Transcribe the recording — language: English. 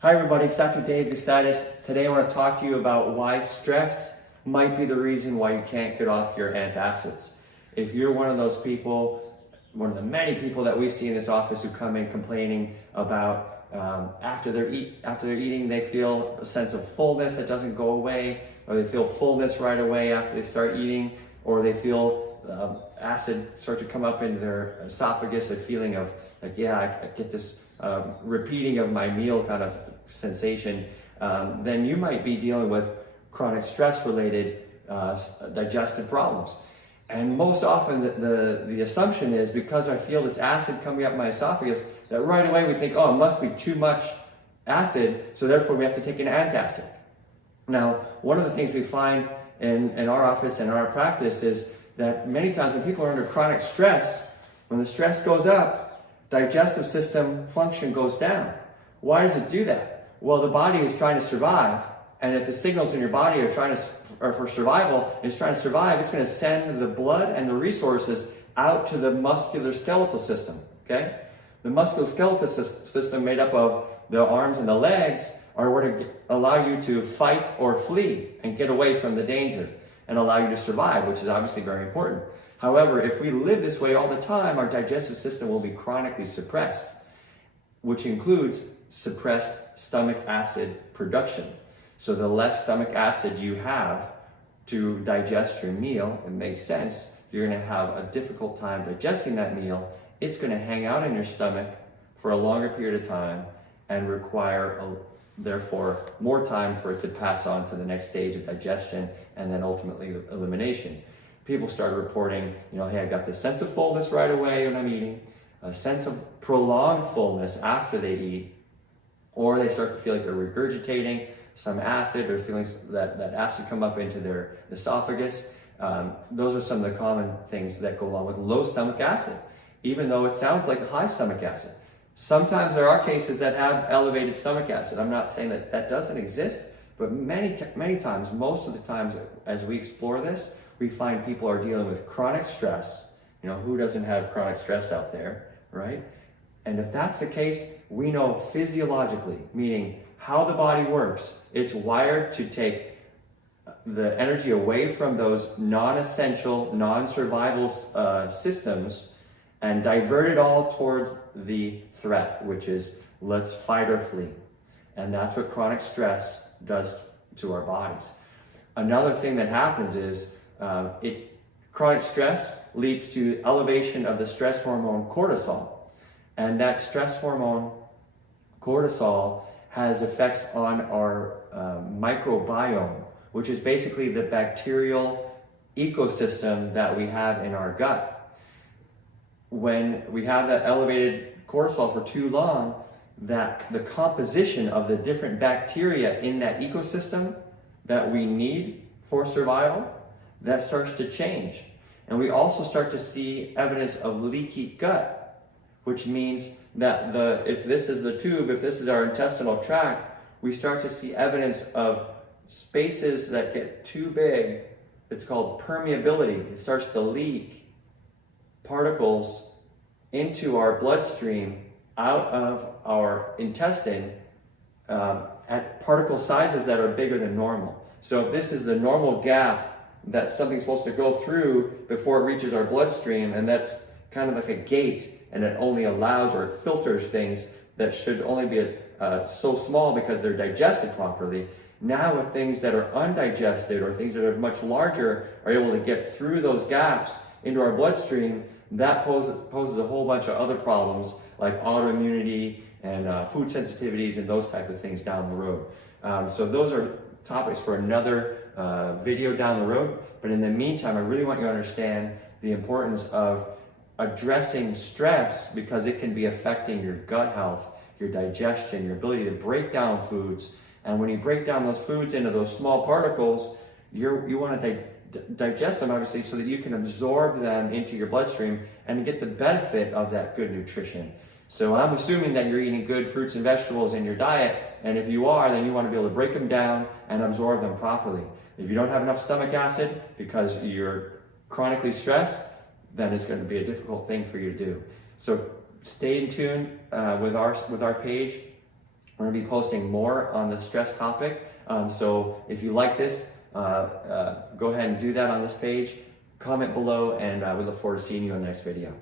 Hi everybody, it's Dr. digestive. Today I want to talk to you about why stress might be the reason why you can't get off your antacids. If you're one of those people, one of the many people that we see in this office who come in complaining about after they're eating, they feel a sense of fullness that doesn't go away, or they feel fullness right away after they start eating, or they feel acid start to come up into their esophagus, a feeling of like, yeah, I get this repeating of my meal kind of sensation, then you might be dealing with chronic stress related digestive problems. And most often the assumption is, because I feel this acid coming up my esophagus, that right away we think, oh, it must be too much acid, so therefore we have to take an antacid. Now, one of the things we find in our office and in our practice is that many times when people are under chronic stress, when the stress goes up, digestive system function goes down. Why does it do that? Well, the body is trying to survive, and if the signals in your body are for survival, it's trying to survive, it's going to send the blood and the resources out to the musculoskeletal system, okay? The musculoskeletal system, made up of the arms and the legs, are going to allow you to fight or flee and get away from the danger and allow you to survive, which is obviously very important. However, if we live this way all the time, our digestive system will be chronically suppressed, which includes suppressed stomach acid production. So the less stomach acid you have to digest your meal, it makes sense, you're going to have a difficult time digesting that meal. It's going to hang out in your stomach for a longer period of time and require, therefore, more time for it to pass on to the next stage of digestion and then ultimately elimination. People started reporting, hey, I got this sense of fullness right away when I'm eating, a sense of prolonged fullness after they eat, or they start to feel like they're regurgitating some acid, or feeling that acid come up into their esophagus. Those are some of the common things that go along with low stomach acid, even though it sounds like high stomach acid. Sometimes there are cases that have elevated stomach acid. I'm not saying that doesn't exist, but many times, most of the times as we explore this, we find people are dealing with chronic stress. Who doesn't have chronic stress out there, right? And if that's the case, we know physiologically, meaning how the body works, it's wired to take the energy away from those non-essential, non-survival systems and divert it all towards the threat, which is let's fight or flee. And that's what chronic stress does to our bodies. Another thing that happens is chronic stress leads to elevation of the stress hormone cortisol. And that stress hormone cortisol has effects on our microbiome, which is basically the bacterial ecosystem that we have in our gut. When we have that elevated cortisol for too long, that the composition of the different bacteria in that ecosystem that we need for survival, that starts to change. And we also start to see evidence of leaky gut, which means that if this is the tube, if this is our intestinal tract, we start to see evidence of spaces that get too big. It's called permeability. It starts to leak particles into our bloodstream out of our intestine at particle sizes that are bigger than normal. So if this is the normal gap that something's supposed to go through before it reaches our bloodstream, and that's kind of like a gate, and it only allows or it filters things that should only be so small because they're digested properly. Now if things that are undigested or things that are much larger are able to get through those gaps into our bloodstream, that poses a whole bunch of other problems like autoimmunity and food sensitivities and those type of things down the road. So those are topics for another video down the road. But in the meantime, I really want you to understand the importance of addressing stress, because it can be affecting your gut health, your digestion, your ability to break down foods. And when you break down those foods into those small particles, you want to digest them, obviously, so that you can absorb them into your bloodstream and get the benefit of that good nutrition. So I'm assuming that you're eating good fruits and vegetables in your diet, and if you are, then you want to be able to break them down and absorb them properly. If you don't have enough stomach acid because you're chronically stressed, then it's going to be a difficult thing for you to do. So stay in tune with our page. We're going to be posting more on the stress topic. So if you like this, go ahead and do that on this page. Comment below, and we look forward to seeing you in the next video.